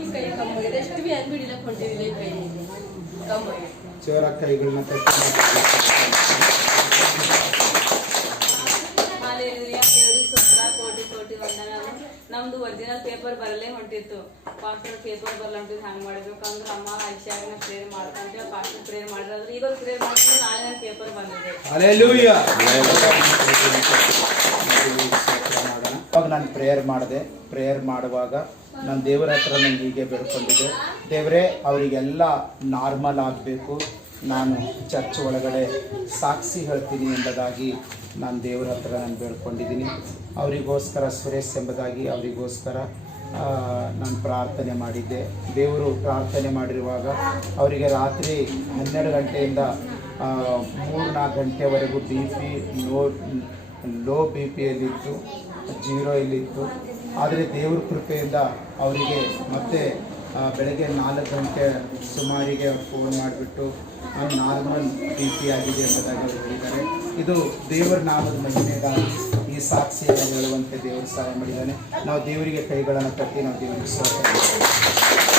ಈ ಕೈ ಕಮ್ಮಾಗಿದೆ, ಎಷ್ಟು ಬಿ ಅದು ಬಿಡಿಲಕ್ಕೆ ಹೊಂಟಿದಿಲ್ಲ, ಈ ಕೈ ಕಮ್ಮಾಗಿದೆ. ಜೋರ ಕೈಗಳನ್ನ ತಟ್ಟಿ ಕೋಟಿ ವಂದನೆಗಳು. ನಮ್ದು ಒರಿಜಿನಲ್ ಪೇಪರ್ ಬರಲೇ ಹೊಂಟಿತ್ತು, ಪಾಸ್ಟರ್ ಪೇಪರ್ ಬರಲ್ಲ ಹೊಂಟಿದ್ದು. ಹಂಗೆ ಮಾಡ್ಬೇಕಂದ್ರೆ ಅಮ್ಮ ಐಶಾಗ ಪ್ರೇಯರ್ ಮಾಡ್ಕೊಂತೀವಿ, ಪಾಸ್ಟರ್ ಪ್ರೇಯರ್ ಮಾಡಿದ್ರೆ ಈಗ ಪ್ರೇಯರ್ ಮಾಡಿದ್ರೆ ನಾಳೆ ನನ್ನ ಪೇಪರ್ ಬಂದಿದೆ. ಹಲ್ಲೆಲೂಯಾ. ಅವಾಗ ನಾನು ಪ್ರೇಯರ್ ಮಾಡಿದೆ. ಪ್ರೇಯರ್ ಮಾಡುವಾಗ ನಾನು ದೇವರ ಹತ್ರ ನಾನು ಹೀಗೆ ಬೇಡ್ಕೊಂಡಿದ್ದೆ, ದೇವರೇ ಅವರಿಗೆಲ್ಲ ನಾರ್ಮಲ್ ಆಗಬೇಕು, ನಾನು ಚರ್ಚ್ ಒಳಗಡೆ ಸಾಕ್ಷಿ ಹೇಳ್ತೀನಿ ಎಂಬುದಾಗಿ ನಾನು ದೇವರ ಹತ್ರ ನಾನು ಬೇಡ್ಕೊಂಡಿದ್ದೀನಿ. ಅವರಿಗೋಸ್ಕರ ಸುರೇಶ್ ಎಂಬುದಾಗಿ ಅವರಿಗೋಸ್ಕರ ನಾನು ಪ್ರಾರ್ಥನೆ ಮಾಡಿದ್ದೆ. ದೇವರು ಪ್ರಾರ್ಥನೆ ಮಾಡಿರುವಾಗ ಅವರಿಗೆ ರಾತ್ರಿ 12 ಗಂಟೆಯಿಂದ 3-4 ಗಂಟೆವರೆಗೂ BP ಲೋ BP ಯಲ್ಲಿತ್ತು, 0 ಆದರೆ ದೇವ್ರ ಕೃಪೆಯಿಂದ ಅವರಿಗೆ ಮತ್ತೆ ಬೆಳಗ್ಗೆ 4 ಗಂಟೆ ಸುಮಾರಿಗೆ ಫೋನ್ ಮಾಡಿಬಿಟ್ಟು ನಾರ್ಮಲ್ BP ಆಗಿದೆ ಎಂಬುದಾಗಿ ಅವರು ಹೇಳಿದ್ದಾರೆ. ಇದು ದೇವರ ನಾಮದ ಮಹಿಮೆಗಾಗಿ ಈ ಸಾಕ್ಷಿಯನ್ನು ಹೇಳುವಂತೆ ದೇವರು ಸಹಾಯ ಮಾಡಿದ್ದಾನೆ. ನಾವು ದೇವರಿಗೆ ಕೈಗಳನ್ನು ಕಟ್ಟಿ ನಾವು ದೇವರಿಗೆ ಸ್ತೋತ್ರ